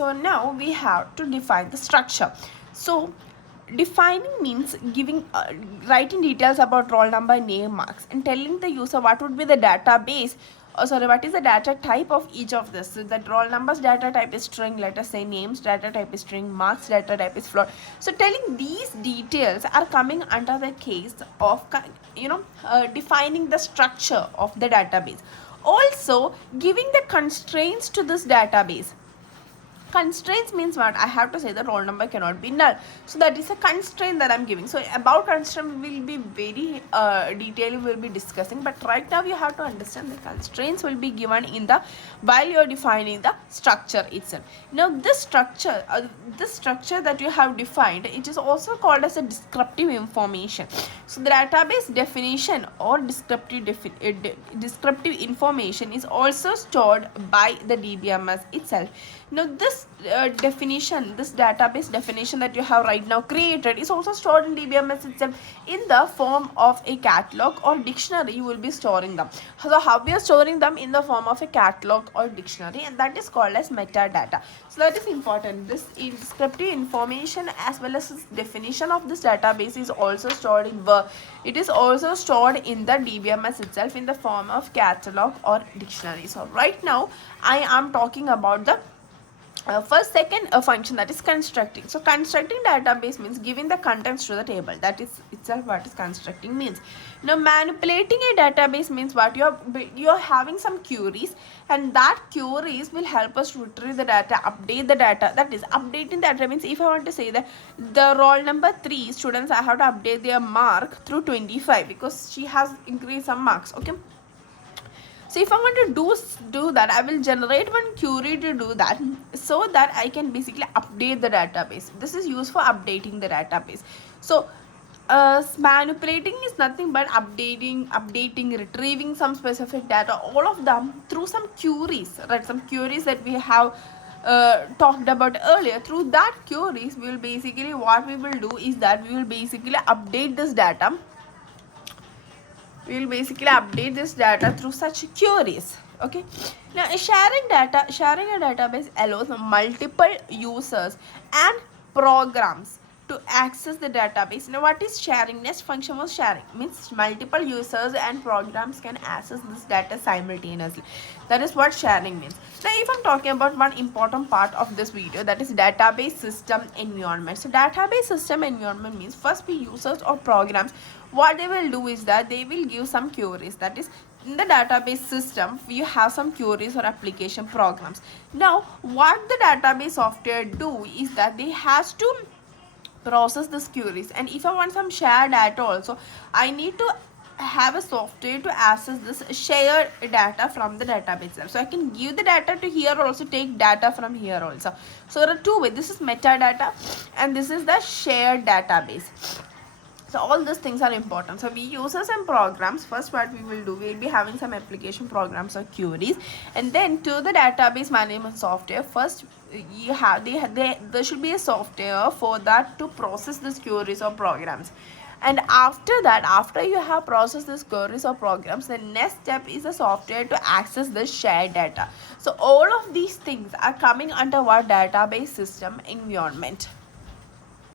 So now we have to define the structure. So defining means giving writing details about roll number, name, marks, and telling the user what would be the database, what is the data type of each of this. So that roll numbers data type is string, let us say names data type is string, marks data type is float. So telling these details are coming under the case of defining the structure of the database. Also giving the constraints to this database. Constraints means what? I have to say the roll number cannot be null. So that is a constraint that I'm giving. So about constraint will be very detailed, we'll be discussing, but right now you have to understand the constraints will be given in the while you're defining the structure itself. Now this structure that you have defined, it is also called as a descriptive information. So the database definition or descriptive information is also stored by the Dbms itself. Now this this database definition that you have right now created is also stored in Dbms itself in the form of a catalog or dictionary. You will be storing them. So how we are storing them? In the form of a catalog or dictionary, and that is called as metadata. So that is important. This descriptive information as well as definition of this database is also stored in it is also stored in the Dbms itself in the form of catalog or dictionary. So right now I am talking about the second function, that is constructing. So constructing database means giving the contents to the table. That is itself what is constructing means. Now manipulating a database means what? You're having some queries, and that queries will help us to retrieve the data, update the data. That is updating data means if I want to say that the roll number 3 students, I have to update their mark through 25 because she has increased some marks. Okay. So if I want to do that, I will generate one query to do that, so that I can basically update the database. This is used for updating the database. So manipulating is nothing but updating, retrieving some specific data, all of them through some queries, right? Some queries that we have talked about earlier. Through that queries, we will basically, what we will do is that we will basically update this data. We will basically update this data through such queries. Okay. Now sharing a database allows multiple users and programs to access the database. Now what is sharing? Next function was sharing. Means multiple users and programs can access this data simultaneously. That is what sharing means. Now if I'm talking about one important part of this video, that is database system environment. So database system environment means first we users or programs, what they will do is that they will give some queries. That is, in the database system you have some queries or application programs. Now what the database software do is that they has to process these queries, and if I want some shared data also, I need to have a software to access this shared data from the database itself. So I can give the data to here or also take data from here also. So there are two ways. This is metadata and this is the shared database. So all these things are important. So we users and programs, first what we will do, we will be having some application programs or queries, and then to the database management software, first you have there should be a software for that to process these queries or programs. And after that, after you have processed these queries or programs, the next step is the software to access the shared data. So all of these things are coming under what? Database system environment.